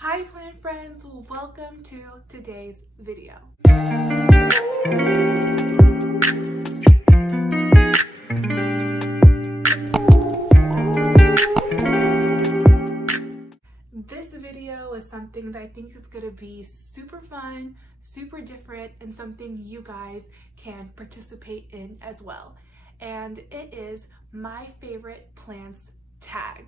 Hi plant friends, welcome to today's video. This video is something that I think is going to be super fun, super different, and something you guys can participate in as well. And it is my favorite plants tag.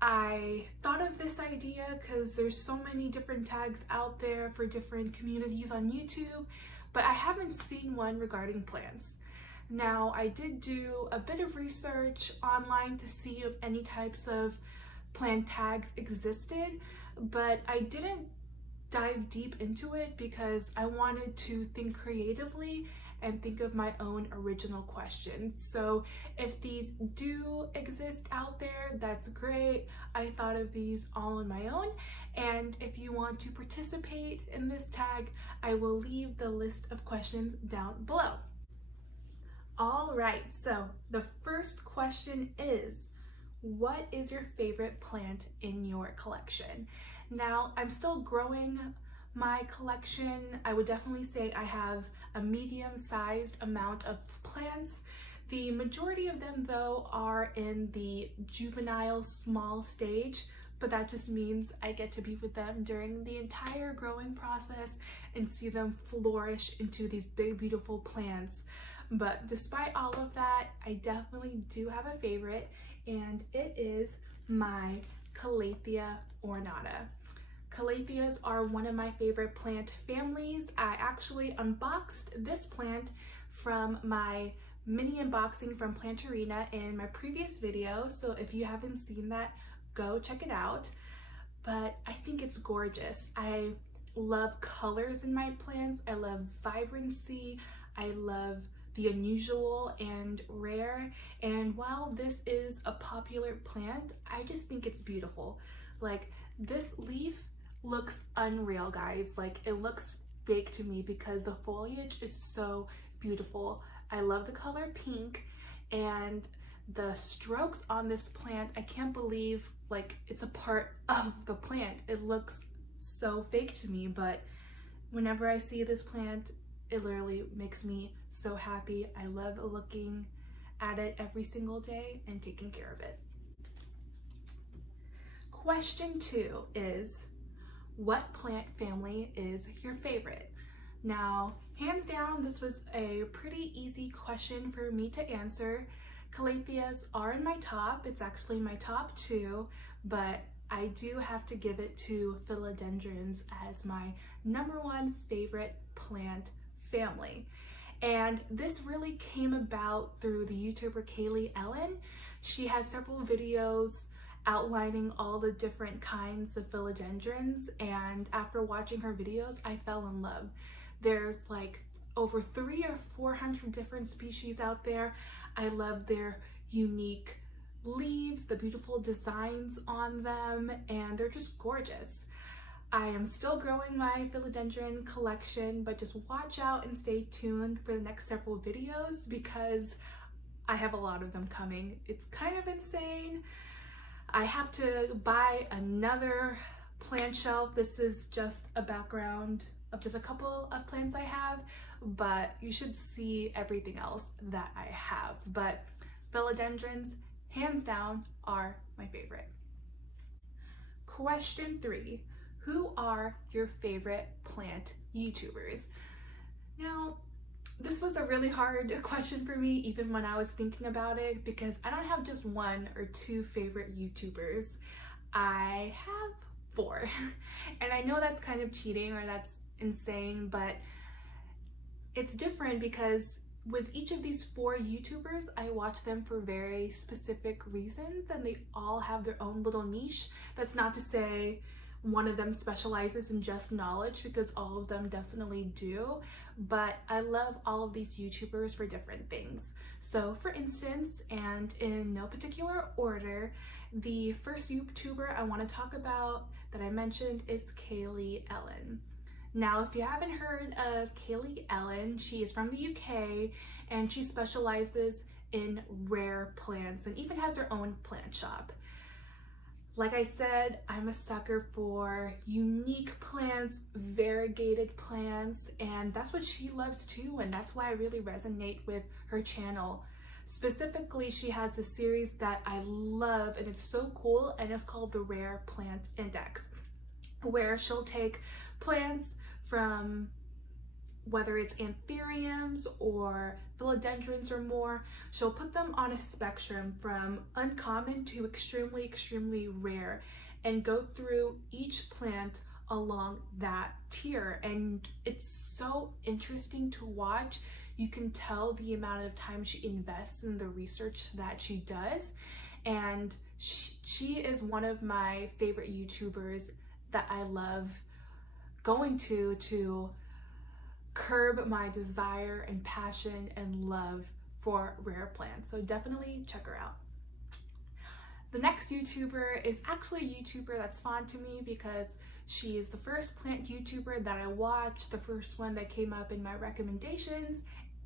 I thought of this idea because there's so many different tags out there for different communities on YouTube, but I haven't seen one regarding plants. Now, I did do a bit of research online to see if any types of plant tags existed, but I didn't dive deep into it because I wanted to think creatively and think of my own original questions. So if these do exist out there, that's great. I thought of these all on my own. And if you want to participate in this tag, I will leave the list of questions down below. All right, so the first question is, what is your favorite plant in your collection? Now, I'm still growing my collection. I would definitely say I have a medium-sized amount of plants. The majority of them, though, are in the juvenile small stage, but that just means I get to be with them during the entire growing process and see them flourish into these big, beautiful plants. But despite all of that, I definitely do have a favorite, and it is my Calathea ornata. Calatheas are one of my favorite plant families. I actually unboxed this plant from my mini unboxing from Plantarina in my previous video, so if you haven't seen that, go check it out. But I think it's gorgeous. I love colors in my plants. I love vibrancy. I love the unusual and rare. And while this is a popular plant, I just think it's beautiful. Like, this leaf looks unreal, guys. Like, it looks fake to me because the foliage is so beautiful. I love the color pink, and the strokes on this plant, I can't believe like it's a part of the plant. It looks so fake to me, but whenever I see this plant, it literally makes me so happy. I love looking at it every single day and taking care of it. Question 2 is, what plant family is your favorite? Now, hands down, this was a pretty easy question for me to answer. Calatheas are in my top. It's actually my top 2, but I do have to give it to philodendrons as my #1 favorite plant family. And this really came about through the YouTuber Kaylee Ellen. She has several videos outlining all the different kinds of philodendrons, and after watching her videos, I fell in love. There's like over 300 or 400 different species out there. I love their unique leaves, the beautiful designs on them, and they're just gorgeous. I am still growing my philodendron collection, but just watch out and stay tuned for the next several videos because I have a lot of them coming. It's kind of insane. I have to buy another plant shelf. This is just a background of just a couple of plants I have, but you should see everything else that I have. But philodendrons, hands down, are my favorite. Question 3, who are your favorite plant YouTubers? Now, this was a really hard question for me even when I was thinking about it because I don't have just 1 or 2 favorite YouTubers. I have 4. And I know that's kind of cheating or that's insane, but it's different because with each of these 4 YouTubers, I watch them for very specific reasons and they all have their own little niche. That's not to say one of them specializes in just knowledge, because all of them definitely do, but I love all of these YouTubers for different things. So for instance, and in no particular order, the first YouTuber I want to talk about that I mentioned is Kaylee Ellen. Now, if you haven't heard of Kaylee Ellen, she is from the UK and she specializes in rare plants and even has her own plant shop. Like I said, I'm a sucker for unique plants, variegated plants, and that's what she loves too, and that's why I really resonate with her channel. Specifically, she has a series that I love and it's so cool, and it's called the Rare Plant Index, where she'll take plants from, whether it's anthuriums or philodendrons or more, she'll put them on a spectrum from uncommon to extremely, extremely rare, and go through each plant along that tier. And it's so interesting to watch. You can tell the amount of time she invests in the research that she does. And she is one of my favorite YouTubers that I love going to curb my desire and passion and love for rare plants. So definitely check her out. The next YouTuber is actually a YouTuber that's fun to me because she is the first plant YouTuber that I watched, the first one that came up in my recommendations,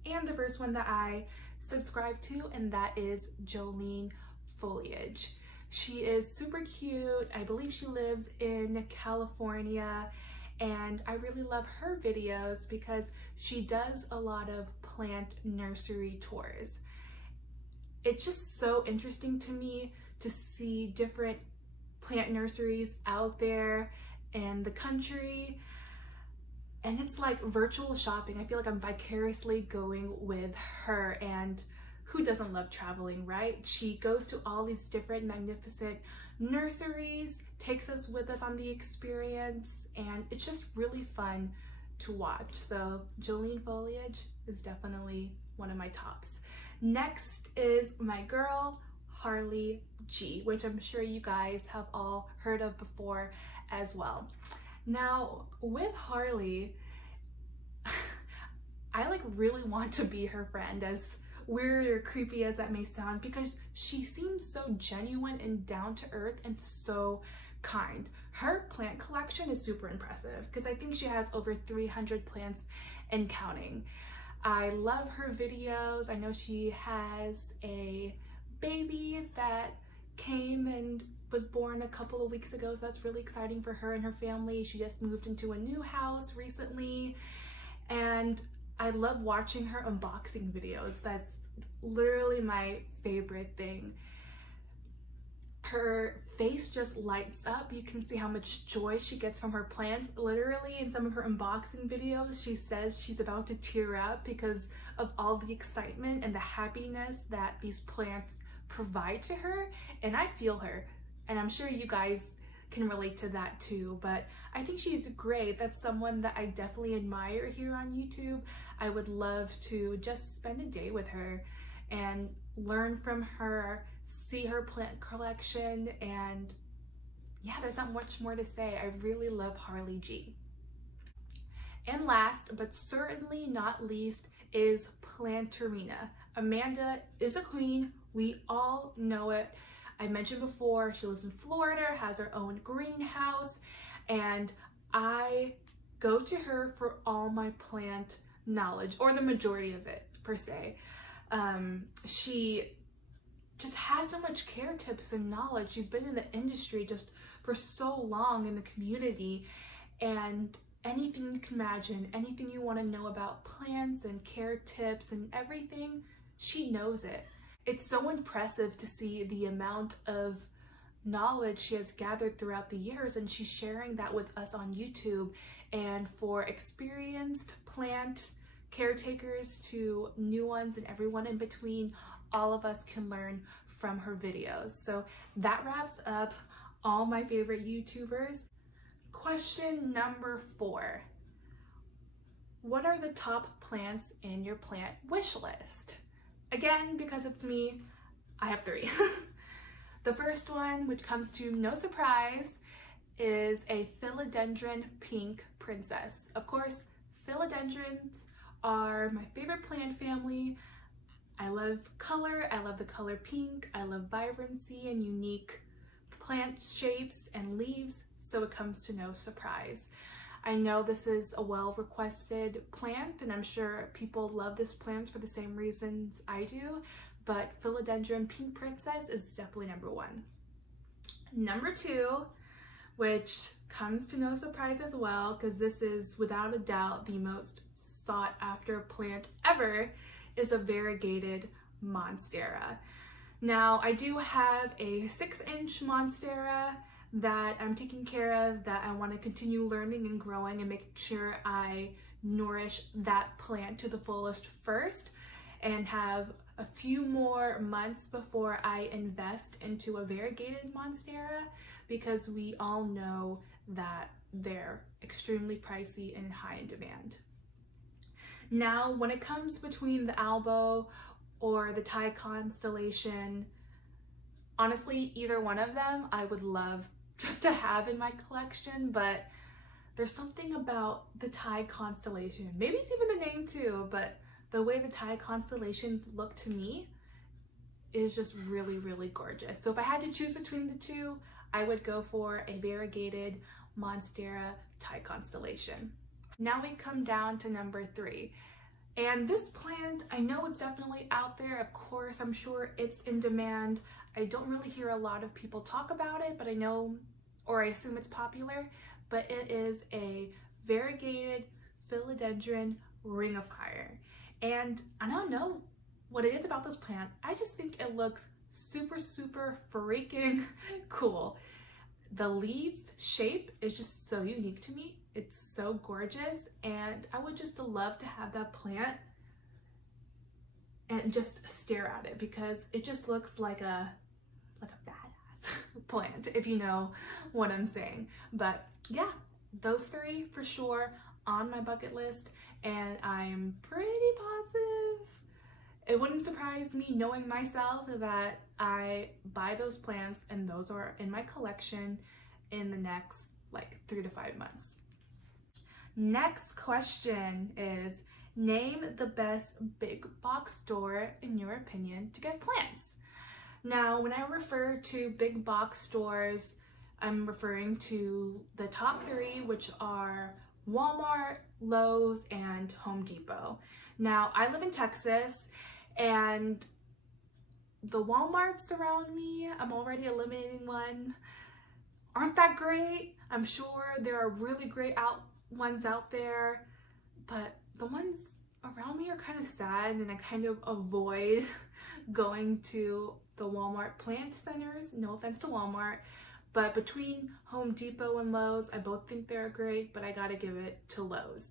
and the first one that I subscribed to, and that is Jolene Foliage. She is super cute. I believe she lives in California, and I really love her videos because she does a lot of plant nursery tours. It's just so interesting to me to see different plant nurseries out there in the country, and it's like virtual shopping. I feel like I'm vicariously going with her, and who doesn't love traveling, right? She goes to all these different magnificent nurseries, takes us with us on the experience, and it's just really fun to watch. So Jolene Foliage is definitely one of my tops. Next is my girl, Harley G, which I'm sure you guys have all heard of before as well. Now with Harley, I like really want to be her friend, as weird or creepy as that may sound, because she seems so genuine and down to earth and so kind. Her plant collection is super impressive because I think she has over 300 plants and counting. I love her videos. I know she has a baby that came and was born a couple of weeks ago, so that's really exciting for her and her family. She just moved into a new house recently, and I love watching her unboxing videos. That's literally my favorite thing. Her face just lights up. You can see how much joy she gets from her plants. Literally in some of her unboxing videos, she says she's about to tear up because of all the excitement and the happiness that these plants provide to her. And I feel her, and I'm sure you guys can relate to that too, but I think she's great. That's someone that I definitely admire here on YouTube. I would love to just spend a day with her and learn from her, see her plant collection, and yeah, there's not much more to say. I really love Harley G. And last, but certainly not least, is Planterina. Amanda is a queen. We all know it. I mentioned before, she lives in Florida, has her own greenhouse, and I go to her for all my plant knowledge, or the majority of it per se. She just has so much care tips and knowledge. She's been in the industry just for so long in the community, and anything you can imagine, anything you want to know about plants and care tips and everything, she knows it. It's so impressive to see the amount of knowledge she has gathered throughout the years, and she's sharing that with us on YouTube. And for experienced plant caretakers to new ones and everyone in between, all of us can learn from her videos. So that wraps up all my favorite YouTubers. Question number 4. What are the top plants in your plant wish list? Again, because it's me, I have 3. The first one, which comes to no surprise, is a philodendron pink princess. Of course, philodendrons are my favorite plant family. I love color, I love the color pink, I love vibrancy and unique plant shapes and leaves, so it comes to no surprise. I know this is a well-requested plant, and I'm sure people love this plant for the same reasons I do, but philodendron pink princess is definitely number 1. Number 2, which comes to no surprise as well, because this is without a doubt the most sought after plant ever, is a variegated monstera. Now, I do have a 6-inch monstera that I'm taking care of, that I want to continue learning and growing and make sure I nourish that plant to the fullest first, and have a few more months before I invest into a variegated monstera, because we all know that they're extremely pricey and high in demand. Now, when it comes between the Albo or the Thai constellation, honestly, either one of them I would love just to have in my collection, but there's something about the Thai constellation, maybe it's even the name too, but the way the Thai constellation look to me is just really, really gorgeous. So if I had to choose between the two, I would go for a variegated monstera Thai constellation. Now we come down to number 3. And this plant, I know it's definitely out there. Of course, I'm sure it's in demand. I don't really hear a lot of people talk about it, but I know, or I assume it's popular, but it is a variegated philodendron ring of fire. And I don't know what it is about this plant. I just think it looks super, super freaking cool. The leaf shape is just so unique to me. It's so gorgeous, and I would just love to have that plant and just stare at it, because it just looks like a badass plant, if you know what I'm saying. But yeah, those 3 for sure on my bucket list, and I'm pretty positive it wouldn't surprise me, knowing myself, that I buy those plants and those are in my collection in the next like 3 to 5 months. Next question is, name the best big box store in your opinion to get plants. Now, when I refer to big box stores, I'm referring to the top 3, which are Walmart, Lowe's, and Home Depot. Now, I live in Texas, and the Walmarts around me, I'm already eliminating one, aren't that great. I'm sure there are really great ones out there, but the ones around me are kind of sad, and I kind of avoid going to the Walmart plant centers. No offense to Walmart, but between Home Depot and Lowe's, I both think they're great, but I gotta give it to Lowe's.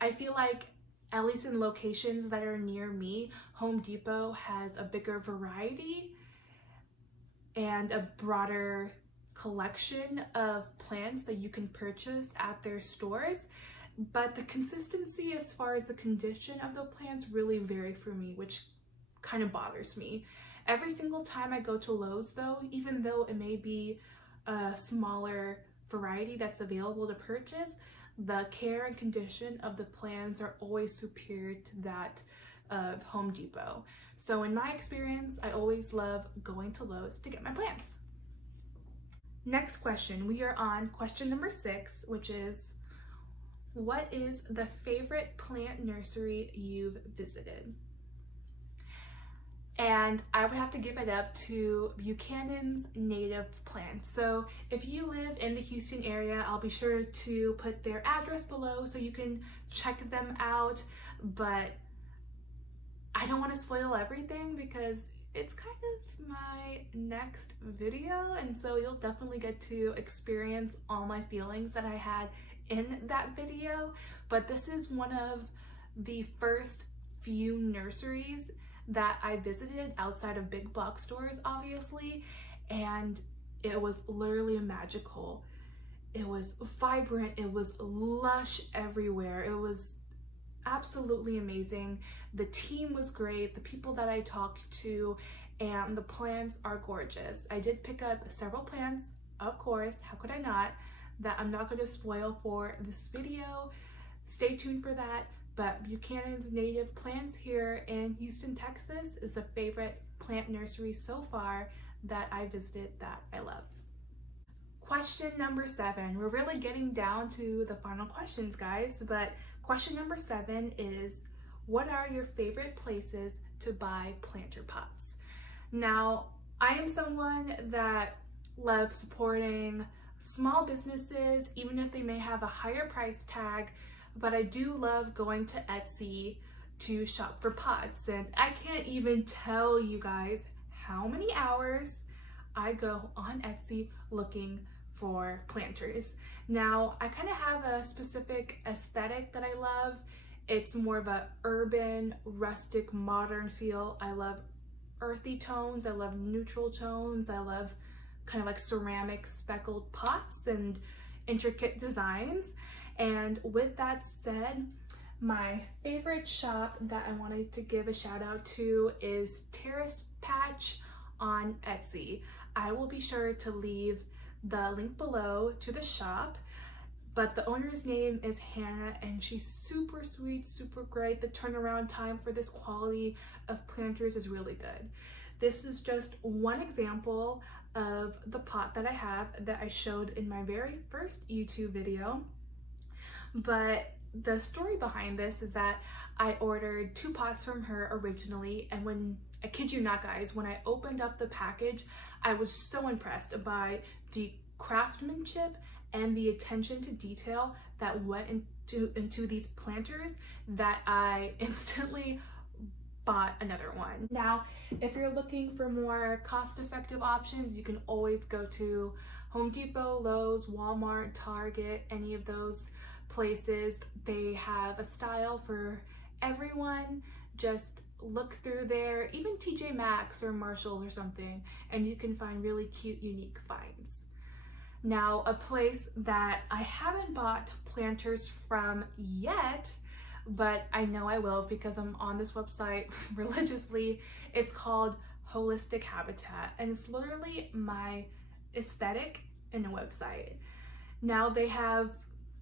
I feel like, at least in locations that are near me, Home Depot has a bigger variety and a broader collection of plants that you can purchase at their stores, but the consistency as far as the condition of the plants really vary for me, which kind of bothers me. Every single time I go to Lowe's though, even though it may be a smaller variety that's available to purchase, the care and condition of the plants are always superior to that of Home Depot. So in my experience, I always love going to Lowe's to get my plants. Next question, we are on question number 6, which is, what is the favorite plant nursery you've visited? And I would have to give it up to Buchanan's Native Plants. So if you live in the Houston area, I'll be sure to put their address below so you can check them out. But I don't want to spoil everything because it's kind of my next video, and so you'll definitely get to experience all my feelings that I had in that video. But this is one of the first few nurseries that I visited outside of big box stores, obviously, and it was literally magical. It was vibrant, it was lush everywhere, it was absolutely amazing. The team was great, the people that I talked to, and the plants are gorgeous. I did pick up several plants, of course, how could I not, that I'm not going to spoil for this video. Stay tuned for that. But Buchanan's Native Plants here in Houston, Texas is the favorite plant nursery so far that I visited that I love. Question number 7. We're really getting down to the final questions, guys, but question number 7 is, what are your favorite places to buy planter pots? Now, I am someone that love supporting small businesses, even if they may have a higher price tag, but I do love going to Etsy to shop for pots. And I can't even tell you guys how many hours I go on Etsy looking for planters. Now, I kind of have a specific aesthetic that I love. It's more of a urban, rustic, modern feel. I love earthy tones, I love neutral tones, I love kind of like ceramic speckled pots and intricate designs. And with that said, my favorite shop that I wanted to give a shout out to is Terrace Patch on Etsy. I will be sure to leave the link below to the shop, but the owner's name is Hannah and she's super sweet, super great. The turnaround time for this quality of planters is really good. This is just one example of the pot that I have that I showed in my very first YouTube video. But the story behind this is that I ordered 2 pots from her originally, and when, I kid you not guys, when I opened up the package, I was so impressed by the craftsmanship and the attention to detail that went into these planters that I instantly bought another one. Now, if you're looking for more cost-effective options, you can always go to Home Depot, Lowe's, Walmart, Target, any of those places. They have a style for everyone. Just look through there, even TJ Maxx or Marshall or something, and you can find really cute, unique finds. Now, a place that I haven't bought planters from yet, but I know I will because I'm on this website religiously. It's called Holistic Habitat, and it's literally my aesthetic in a website. Now they have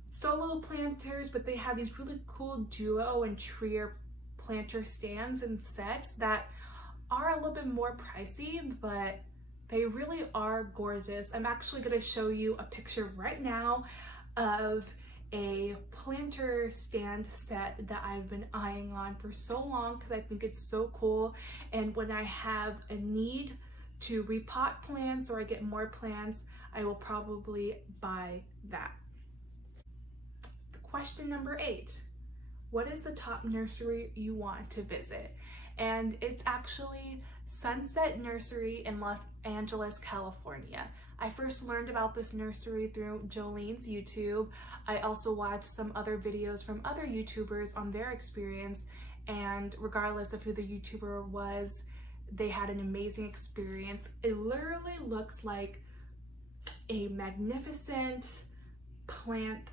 solo planters, but they have these really cool duo and trio planter stands and sets that are a little bit more pricey, but they really are gorgeous. I'm actually going to show you a picture right now of a planter stand set that I've been eyeing on for so long because I think it's so cool. And when I have a need to repot plants or I get more plants, I will probably buy that. Question number 8. What is the top nursery you want to visit? And it's actually Sunset Nursery in Los Angeles, California. I first learned about this nursery through Jolene's YouTube. I also watched some other videos from other YouTubers on their experience, and regardless of who the YouTuber was, they had an amazing experience. It literally looks like a magnificent plant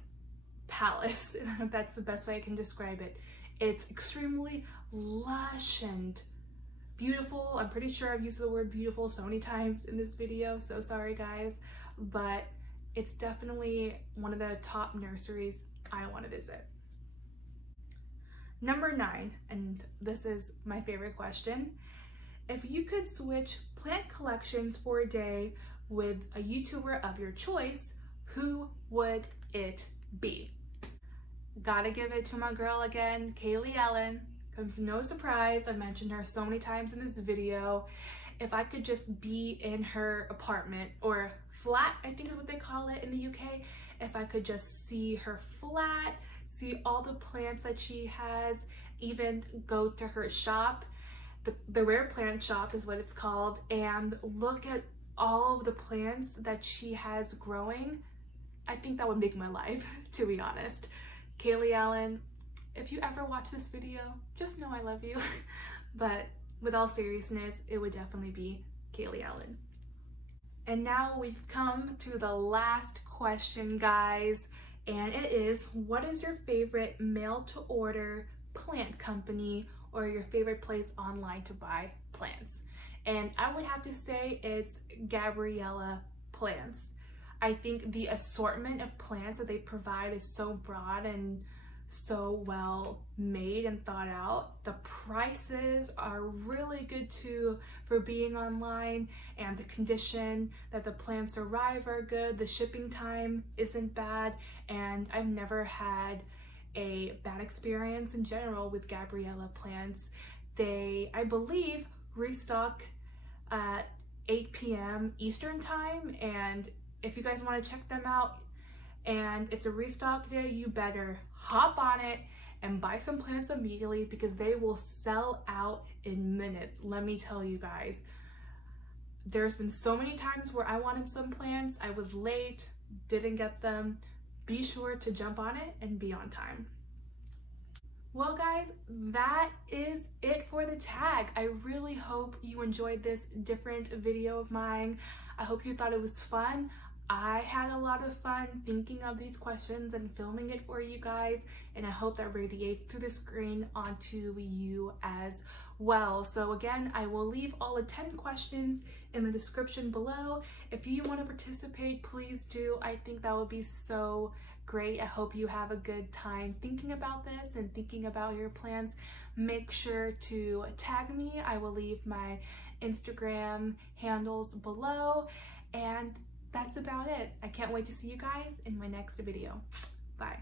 palace. That's the best way I can describe it. It's extremely lush and beautiful. I'm pretty sure I've used the word beautiful so many times in this video, so sorry guys, but it's definitely one of the top nurseries I want to visit. Number 9, and this is my favorite question. If you could switch plant collections for a day with a YouTuber of your choice, who would it be? Gotta give it to my girl again, Kaylee Ellen. Comes no surprise, I mentioned her so many times in this video. If I could just be in her apartment, or flat, I think is what they call it in the UK. If I could just see her flat, see all the plants that she has, even go to her shop, the rare plant shop is what it's called, and look at all of the plants that she has growing, I think that would make my life, to be honest. Kaylee Allen, if you ever watch this video, just know I love you. But with all seriousness, it would definitely be Kaylee Allen. And now we've come to the last question, guys, and it is, what is your favorite mail-to-order plant company or your favorite place online to buy plants? And I would have to say it's Gabriella Plants. I think the assortment of plants that they provide is so broad and so well made and thought out. The prices are really good too for being online, and the condition that the plants arrive are good. The shipping time isn't bad, and I've never had a bad experience in general with Gabriella Plants. They, I believe, restock 8 p.m. Eastern time, and if you guys want to check them out and it's a restock day, you better hop on it and buy some plants immediately because they will sell out in minutes. Let me tell you guys, there's been so many times where I wanted some plants, I was late, didn't get them. Be sure to jump on it and be on time. Well guys, that is it for the tag. I really hope you enjoyed this different video of mine. I hope you thought it was fun. I had a lot of fun thinking of these questions and filming it for you guys, and I hope that radiates through the screen onto you as well. So again, I will leave all the 10 questions in the description below. If you want to participate, please do. I think that would be so great. I hope you have a good time thinking about this and thinking about your plans. Make sure to tag me. I will leave my Instagram handles below, and that's about it. I can't wait to see you guys in my next video. Bye.